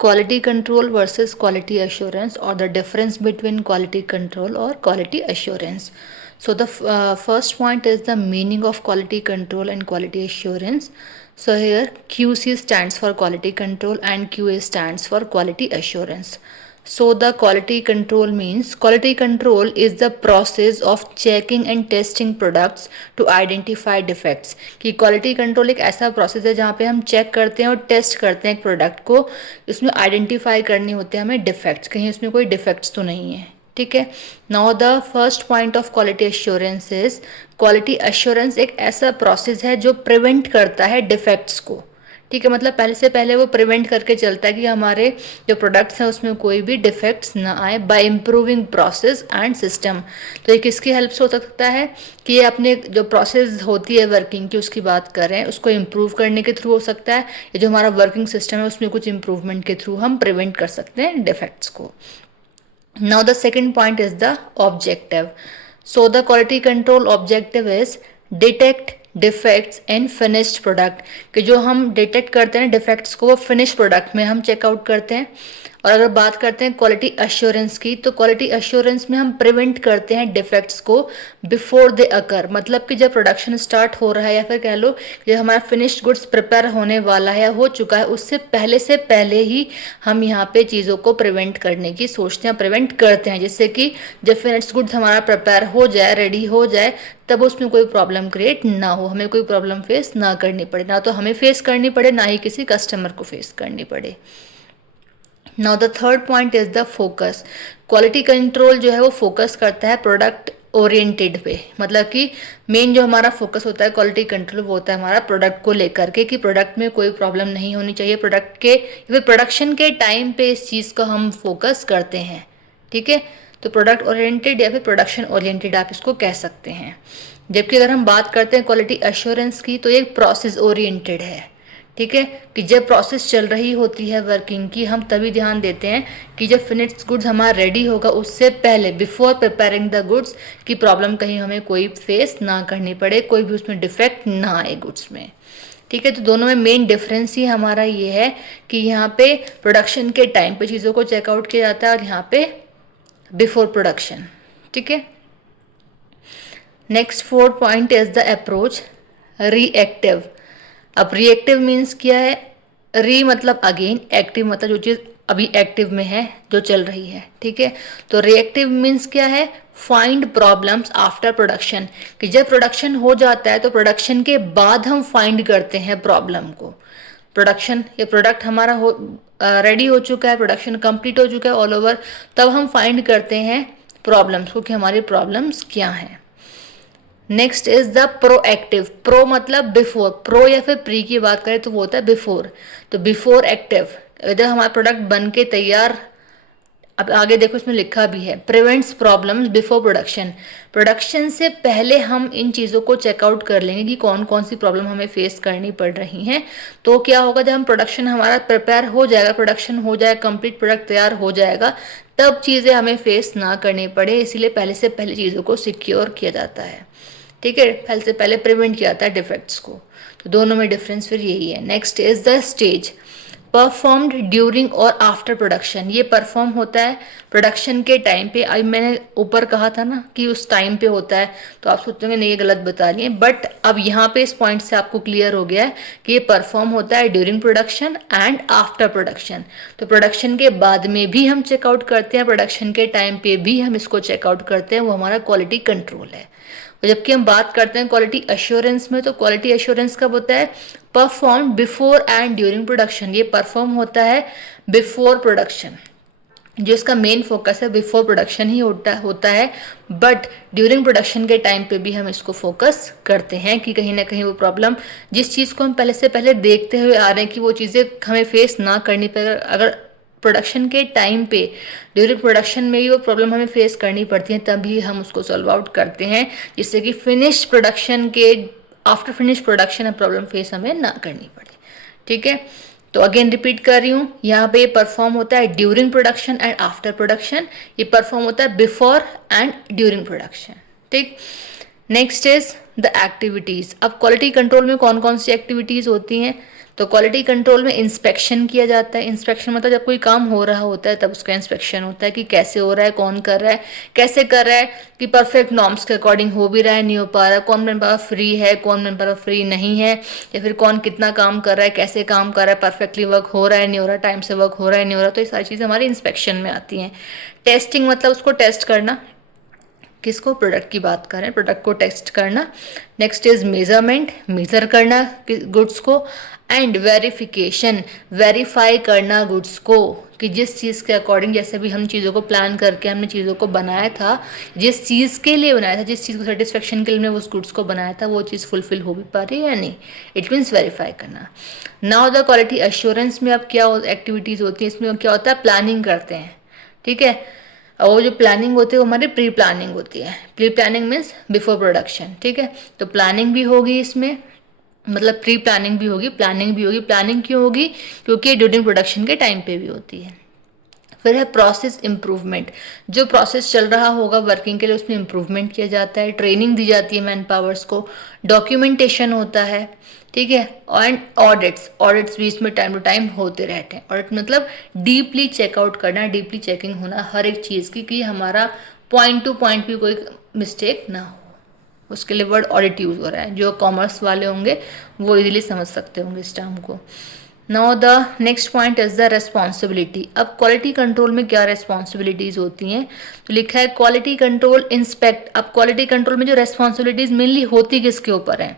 quality control versus quality assurance, or the difference between quality control or quality assurance. So the first point is the meaning of quality control and quality assurance. So here QC stands for quality control and QA stands for quality assurance. So the quality control means, quality control is the process of checking and testing products to identify defects. कि quality control एक ऐसा process है जहाँ पे हम check करते हैं और test करते हैं एक product को, उसमें identify करने होते हैं हमें defects, कहीं उसमें कोई defects तो नहीं है. ठीक है. Now the first point of quality assurance is, quality assurance एक ऐसा प्रोसेस है जो प्रिवेंट करता है डिफेक्ट्स को. ठीक है, मतलब पहले से पहले वो प्रिवेंट करके चलता है कि हमारे जो प्रोडक्ट्स हैं उसमें कोई भी डिफेक्ट्स ना आए, bye improving process and system. तो ये किसकी हेल्प से हो सकता है कि ये अपने जो प्रोसेस होती है वर्किंग की, उसकी बात कर रहे हैं, उसको इम्प्रूव करने के थ्रू हो सकता है. ये जो हमारा वर्किंग सिस्टम है उसमें कुछ इम्प्रूवमेंट के थ्रू हम प्रिवेंट कर सकते हैं डिफेक्ट्स को. Now the second point is the objective. So the quality control objective is detect defects in finished product. कि जो हम डिटेक्ट करते हैं डिफेक्ट्स को वो फिनिश प्रोडक्ट में हम चेकआउट करते हैं. और अगर बात करते हैं क्वालिटी अश्योरेंस की, तो क्वालिटी अश्योरेंस में हम प्रिवेंट करते हैं डिफेक्ट्स को बिफोर दे अकर. मतलब कि जब प्रोडक्शन स्टार्ट हो रहा है या फिर कह लो जब हमारा फिनिश्ड गुड्स प्रिपेयर होने वाला है या हो चुका है, उससे पहले ही हम यहाँ पे चीज़ों को प्रिवेंट करने की सोचते हैं, प्रिवेंट करते हैं, जिससे कि जब फिनिश्ड गुड्स हमारा प्रिपेयर हो जाए, रेडी हो जाए, तब उसमें कोई प्रॉब्लम क्रिएट ना हो, हमें कोई प्रॉब्लम फेस ना करनी पड़े, ना तो हमें फेस करनी पड़े ना ही किसी कस्टमर को फेस करनी पड़े. Now the third point is the focus. Quality control जो है वो फोकस करता है प्रोडक्ट ओरिएंटेड पे. मतलब कि मेन जो हमारा फोकस होता है क्वालिटी कंट्रोल वो होता है हमारा प्रोडक्ट को लेकर के, कि प्रोडक्ट में कोई प्रॉब्लम नहीं होनी चाहिए. प्रोडक्ट के फिर प्रोडक्शन के टाइम पे इस चीज़ को हम फोकस करते हैं. ठीक है, तो प्रोडक्ट ओरिएंटेड या फिर प्रोडक्शन ओरिएंटेड आप इसको कह सकते हैं. जबकि अगर हम बात करते हैं क्वालिटी अश्योरेंस की, तो ये प्रोसेस ओरिएंटेड है. ठीक है, कि जब प्रोसेस चल रही होती है वर्किंग की, हम तभी ध्यान देते हैं कि जब फिनिश्ड गुड्स हमारा रेडी होगा उससे पहले, बिफोर प्रिपेयरिंग द गुड्स, की प्रॉब्लम कहीं हमें कोई फेस ना करनी पड़े, कोई भी उसमें डिफेक्ट ना आए गुड्स में. ठीक है, तो दोनों में मेन डिफरेंस ही हमारा ये है कि यहाँ पे प्रोडक्शन के टाइम पे चीज़ों को चेकआउट किया जाता है और यहाँ पे बिफोर प्रोडक्शन. ठीक है. Next fourth point is the approach reactive. अब रिएक्टिव मीन्स क्या है? री मतलब अगेन, एक्टिव मतलब जो चीज़ अभी एक्टिव में है, जो चल रही है. ठीक है, तो रिएक्टिव मीन्स क्या है? Find problems after production. कि जब प्रोडक्शन हो जाता है तो प्रोडक्शन के बाद हम फाइंड करते हैं प्रॉब्लम को. प्रोडक्शन ये प्रोडक्ट हमारा हो रेडी हो चुका है, प्रोडक्शन कंप्लीट हो चुका है ऑल ओवर, तब हम फाइंड करते हैं प्रॉब्लम्स को कि हमारी प्रॉब्लम्स क्या हैं. Next is the proactive. Pro मतलब बिफोर, प्रो या फिर प्री की बात करें तो वो होता है बिफोर. तो बिफोर एक्टिव, जब हमारा प्रोडक्ट बन के तैयार, अब आगे देखो इसमें लिखा भी है, prevents problems before production. Production से पहले हम इन चीज़ों को चेकआउट कर लेंगे कि कौन कौन सी प्रॉब्लम हमें फेस करनी पड़ रही हैं. तो क्या होगा, जब हम प्रोडक्शन हमारा प्रिपेयर हो जाएगा, प्रोडक्शन हो जाएगा, कंप्लीट प्रोडक्ट तैयार हो जाएगा, तब चीज़ें हमें फेस ना करनी पड़े, इसीलिए पहले से पहले चीज़ों को सिक्योर किया जाता है. ठीक है, पहले से पहले प्रिवेंट किया जाता है डिफेक्ट्स को. तो दोनों में डिफरेंस फिर यही है. Next is the stage. Performed during और आफ्टर प्रोडक्शन. ये परफॉर्म होता है प्रोडक्शन के टाइम पे. अभी मैंने ऊपर कहा था ना कि उस टाइम पे होता है, तो आप सोचोगे नहीं ये गलत बता लिए, बट अब यहाँ पे इस पॉइंट से आपको क्लियर हो गया है कि ये परफॉर्म होता है during production and after production. तो प्रोडक्शन के बाद में भी हम चेकआउट करते हैं, प्रोडक्शन के टाइम पे भी हम इसको चेकआउट करते हैं, वो हमारा क्वालिटी कंट्रोल है. जबकि हम बात करते हैं क्वालिटी अश्योरेंस में, तो क्वालिटी अश्योरेंस कब होता है? Perform before and during production. ये परफॉर्म होता है बिफोर प्रोडक्शन, जो इसका मेन फोकस है बिफोर प्रोडक्शन ही होता है. बट ड्यूरिंग प्रोडक्शन के टाइम पे भी हम इसको फोकस करते हैं कि कहीं ना कहीं वो प्रॉब्लम, जिस चीज़ को हम पहले से पहले देखते हुए आ रहे हैं कि वो चीज़ें हमें फेस ना करनी पड़े, अगर प्रोडक्शन के टाइम पे ड्यूरिंग प्रोडक्शन में ही वो प्रॉब्लम हमें फेस करनी पड़ती है, तभी हम उसको सॉल्व आउट करते हैं, जिससे कि फिनिश प्रोडक्शन के after finish production problem face हमें ना करनी पड़े. ठीक है, तो अगेन रिपीट कर रही हूँ, यहाँ पे परफॉर्म होता है during production and after production. ये परफॉर्म होता है बिफोर एंड ड्यूरिंग प्रोडक्शन. ठीक. Next is the activities. अब क्वालिटी कंट्रोल में कौन कौन सी एक्टिविटीज़ होती हैं? तो क्वालिटी कंट्रोल में इंस्पेक्शन किया जाता है। इंस्पेक्शन मतलब जब कोई काम हो रहा होता है तब उसका इंस्पेक्शन होता है कि कैसे हो रहा है, कौन कर रहा है, कैसे कर रहा है, कि परफेक्ट नॉर्म्स के अकॉर्डिंग हो भी रहा है, नहीं हो पा रहा है, कौन मैन पावर फ्री है, कौन मैन पावर फ्री नहीं है, या फिर कौन कितना काम कर रहा है, कैसे काम कर रहा है, परफेक्टली वर्क हो रहा है, नहीं हो रहा, टाइम से वर्क हो रहा है, नहीं हो रहा। तो ये सारी चीज़ें हमारी इंस्पेक्शन में आती हैं। टेस्टिंग मतलब उसको टेस्ट करना, किसको, प्रोडक्ट की बात करें, प्रोडक्ट को टेस्ट करना। नेक्स्ट इज मेजरमेंट, मेजर करना गुड्स को। एंड वेरिफिकेशन, वेरीफाई करना गुड्स को, कि जिस चीज़ के अकॉर्डिंग, जैसे भी हम चीज़ों को प्लान करके हमने चीज़ों को बनाया था, जिस चीज़ के लिए बनाया था, जिस चीज़ को सेटिस्फेक्शन के लिए हमने उस गुड्स को बनाया था, वो चीज़ फुलफिल हो भी पा रही है या नहीं। इट मीन्स वेरीफाई करना। नाउ द क्वालिटी एश्योरेंस में अब क्या एक्टिविटीज़ होती हैं, इसमें क्या होता है, प्लानिंग करते हैं, ठीक है। और वो जो प्लानिंग होती है वो हमारी प्री प्लानिंग होती है। Pre planning means before production, ठीक है। तो प्लानिंग भी होगी इसमें, मतलब प्री प्लानिंग भी होगी, प्लानिंग भी होगी। प्लानिंग क्यों होगी, क्योंकि ड्यूरिंग प्रोडक्शन के टाइम पे भी होती है। फिर है प्रोसेस इंप्रूवमेंट, जो प्रोसेस चल रहा होगा वर्किंग के लिए उसमें इंप्रूवमेंट किया जाता है, ट्रेनिंग दी जाती है मैन पावर्स को, डॉक्यूमेंटेशन होता है, ठीक है। एंड ऑडिट्स, ऑडिट्स भी इसमें टाइम टू टाइम होते रहते हैं। ऑडिट मतलब डीपली चेकआउट करना, डीपली चेकिंग होना हर एक चीज़ की, कि हमारा पॉइंट टू पॉइंट भी कोई मिस्टेक ना हो, उसके लिए वर्ड ऑडिट यूज़ हो रहा है। जो कॉमर्स वाले होंगे वो इजीली समझ सकते होंगे इस टर्म को। Now the next point is the responsibility. अब क्वालिटी कंट्रोल में क्या रेस्पॉन्सिबिलिटीज होती हैं, तो लिखा है क्वालिटी कंट्रोल इंस्पेक्ट। अब क्वालिटी कंट्रोल में जो रेस्पॉन्सिबिलिटीज मेनली होती किसके ऊपर है,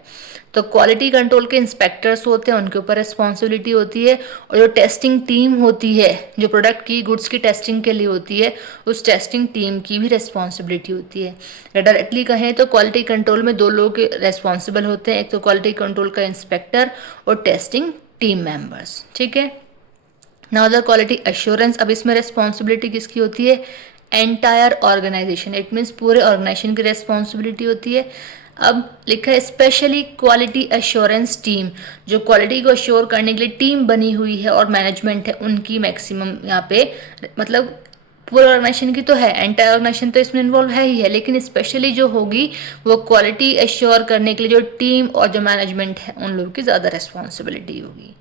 तो क्वालिटी कंट्रोल के इंस्पेक्टर्स होते हैं, उनके ऊपर रेस्पॉन्सिबिलिटी होती है। और जो टेस्टिंग टीम होती है, जो प्रोडक्ट की गुड्स की टेस्टिंग के लिए होती है, उस टेस्टिंग टीम की भी रेस्पॉन्सिबिलिटी होती है। डायरेक्टली कहें तो क्वालिटी कंट्रोल में दो लोग रेस्पॉन्सिबल होते हैं, एक तो क्वालिटी कंट्रोल का इंस्पेक्टर और टेस्टिंग टीम मेंबर्स, ठीक है। नाउ द क्वालिटी एश्योरेंस, अब इसमें रेस्पॉन्सिबिलिटी किसकी होती है, एंटायर ऑर्गेनाइजेशन, इट मीन्स पूरे ऑर्गेनाइजेशन की रेस्पॉन्सिबिलिटी होती है। अब लिखा है स्पेशली क्वालिटी एश्योरेंस टीम, जो क्वालिटी को एश्योर करने के लिए टीम बनी हुई है और मैनेजमेंट है, उनकी मैक्सिमम यहाँ पे, मतलब पूरे ऑर्गेनाइजेशन की तो है, एंटायर ऑर्गेनाइजेशन तो इसमें इन्वॉल्व है ही है, लेकिन स्पेशली जो होगी वो क्वालिटी एश्योर करने के लिए जो टीम और जो मैनेजमेंट है उन लोगों की ज़्यादा रेस्पॉन्सिबिलिटी होगी।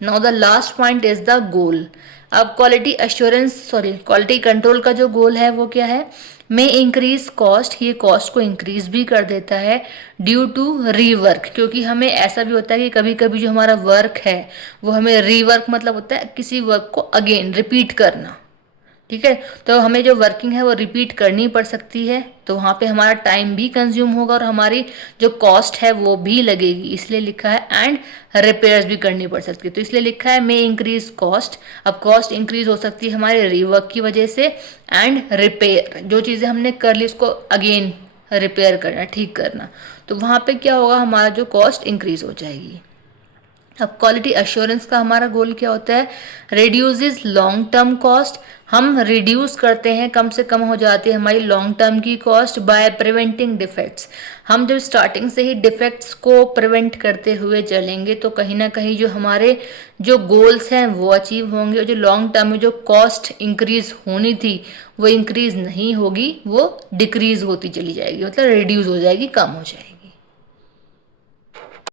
Now the last point is the goal. अब क्वालिटी कंट्रोल का जो गोल है वो क्या है, में इंक्रीज कॉस्ट, ये कॉस्ट को इंक्रीज भी कर देता है ड्यू टू रीवर्क, क्योंकि हमें ऐसा भी होता है कि कभी कभी जो हमारा वर्क है वो हमें रीवर्क मतलब होता है किसी वर्क को अगेन रिपीट करना, ठीक है। तो हमें जो वर्किंग है वो रिपीट करनी पड़ सकती है, तो वहाँ पे हमारा टाइम भी कंज्यूम होगा और हमारी जो कॉस्ट है वो भी लगेगी, इसलिए लिखा है एंड रिपेयर्स भी करनी पड़ सकती है, तो इसलिए लिखा है मे इंक्रीज कॉस्ट। अब कॉस्ट इंक्रीज हो सकती है हमारे रीवर्क की वजह से, एंड रिपेयर, जो चीज़ें हमने कर ली उसको अगेन रिपेयर करना, ठीक करना, तो वहाँ पे क्या होगा, हमारा जो कॉस्ट इंक्रीज हो जाएगी। अब क्वालिटी एश्योरेंस का हमारा गोल क्या होता है, रिड्यूसेस लॉन्ग टर्म कॉस्ट, हम रिड्यूस करते हैं, कम से कम हो जाती है हमारी लॉन्ग टर्म की कॉस्ट बाय प्रिवेंटिंग डिफेक्ट्स। हम जब स्टार्टिंग से ही डिफेक्ट्स को प्रिवेंट करते हुए चलेंगे तो कहीं ना कहीं जो हमारे जो गोल्स हैं वो अचीव होंगे, और जो लॉन्ग टर्म में जो कॉस्ट इंक्रीज होनी थी वो इंक्रीज नहीं होगी, वो डिक्रीज होती चली जाएगी, मतलब रिड्यूस हो जाएगी, कम हो जाएगी।